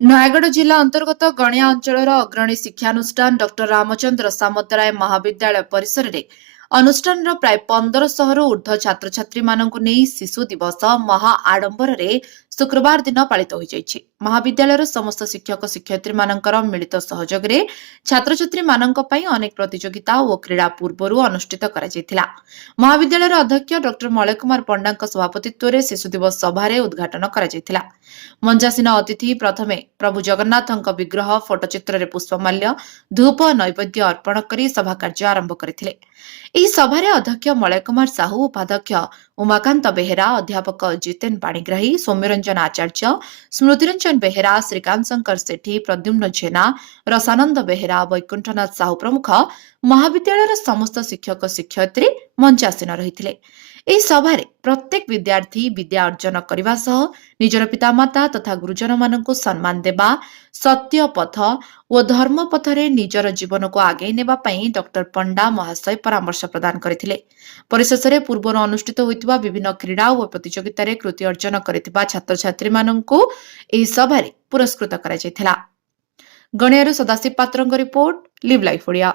ନୟାଗଡ଼ ଜିଲ୍ଲା ଅନ୍ତର୍ଗତ ଗଣିଆ ଅଞ୍ଚଳର ଅଗ୍ରଣୀ ଶିକ୍ଷାନୁଷ୍ଠାନ ଡକ୍ଟର ରାମଚନ୍ଦ୍ର ସାମନ୍ତରାୟ ମହାବିଦ୍ୟାଳୟ ପରିସରରେ ଅନୁଷ୍ଠାନର ପ୍ରାୟ 1500ରୁ ଉର୍ଦ୍ଧ୍ୱ ଛାତ୍ରଛାତ୍ରୀମାନଙ୍କୁ ନେଇ ଶିଶୁ ଦିବସ ମହା ଆଡମ୍ବରରେ ଶୁକ୍ରବାର ଦିନ ପାଳିତ ହୋଇଯାଇଛି। ମହାବିଦ୍ୟାଳୟର ସମସ୍ତ ଶିକ୍ଷକ ଶିକ୍ଷୟିତ୍ରୀମାନଙ୍କର ମିଳିତ ସହଯୋଗରେ ଛାତ୍ରଛାତ୍ରୀମାନଙ୍କ ପାଇଁ ଅନେକ ପ୍ରତିଯୋଗିତା ଓ କ୍ରୀଡ଼ା ପୂର୍ବରୁ ଅନୁଷ୍ଠିତ କରାଯାଇଥିଲା। ମହାବିଦ୍ୟାଳୟର ଅଧ୍ୟକ୍ଷ ଡକ୍ଟର ମଳୟ କୁମାର ପଣ୍ଡାଙ୍କ ସଭାପତିତ୍ୱରେ ଶିଶୁ ଦିବସ ସଭାରେ ଉଦ୍ଘାଟନ କରାଯାଇଥିଲା। ମଞ୍ଚାସୀନ ଅତିଥି ପ୍ରଥମେ ପ୍ରଭୁ ଜଗନ୍ନାଥଙ୍କ ବିଗ୍ରହ ଫଟୋଚିତ୍ରରେ ପୁଷ୍ପମାଲ୍ୟ ଧୂପ ନୈବେଦ୍ୟ ଅର୍ପଣ କରି ସଭା କାର୍ଯ୍ୟ ଆରମ୍ଭ କରିଥିଲେ। ଏହି ସଭାରେ ଅଧ୍ୟକ୍ଷ ମଳୟ କୁମାର ସାହୁ, ଉପାଧ୍ୟକ୍ଷ ଉମାକାନ୍ତ ବେହେରା, ଅଧ୍ୟାପକ ଜିତେନ ପାଣିଗ୍ରାହୀ, ସୌମ୍ୟରଞ୍ଜନ ଆଚାର୍ଯ୍ୟ, ସ୍ମୃତିରଞ୍ଜନ ବେହେରା, ଶ୍ରୀକାନ୍ତ ଶଙ୍କର ସେଠୀ, ପ୍ରଦ୍ୟୁମ୍ନ ଜେନା, ରସାନନ୍ଦ ବେହେରା, ବୈକୁଣ୍ଠନାଥ ସାହୁ ପ୍ରମୁଖ ମହାବିଦ୍ୟାଳୟର ସମସ୍ତ ଶିକ୍ଷକ ଶିକ୍ଷୟିତ୍ରୀ ମଞ୍ଚାସୀନ ରହିଥିଲେ। ଏହି ସଭାରେ ପ୍ରତ୍ୟେକ ବିଦ୍ୟାର୍ଥୀ ବିଦ୍ୟା ଅର୍ଜନ କରିବା ସହ ନିଜର ପିତାମାତା ତଥା ଗୁରୁଜନମାନଙ୍କୁ ସମ୍ମାନ ଦେବା, ସତ୍ୟ ପଥ ଓ ଧର୍ମ ପଥରେ ନିଜର ଜୀବନକୁ ଆଗେଇ ନେବା ପାଇଁ ଡକ୍ଟର ପଣ୍ଡା ମହାଶୟ ପରାମର୍ଶ ପ୍ରଦାନ କରିଥିଲେ। ପରିଶେଷରେ ପୂର୍ବରୁ ଅନୁଷ୍ଠିତ ହୋଇଥିବା ବିଭିନ୍ନ କ୍ରୀଡ଼ା ଓ ପ୍ରତିଯୋଗିତାରେ କୃତି ଅର୍ଜନ କରିଥିବା ଛାତ୍ରଛାତ୍ରୀମାନଙ୍କୁ ଏହି ସଭାରେ ପୁରସ୍କୃତ କରାଯାଇଥିଲା। ଗଣିଆରୁ ସଦାଶିବ ପାତ୍ରଙ୍କ ରିପୋର୍ଟ, ଲିଭ୍ ଲାଇଫ୍ ଓଡ଼ିଆ।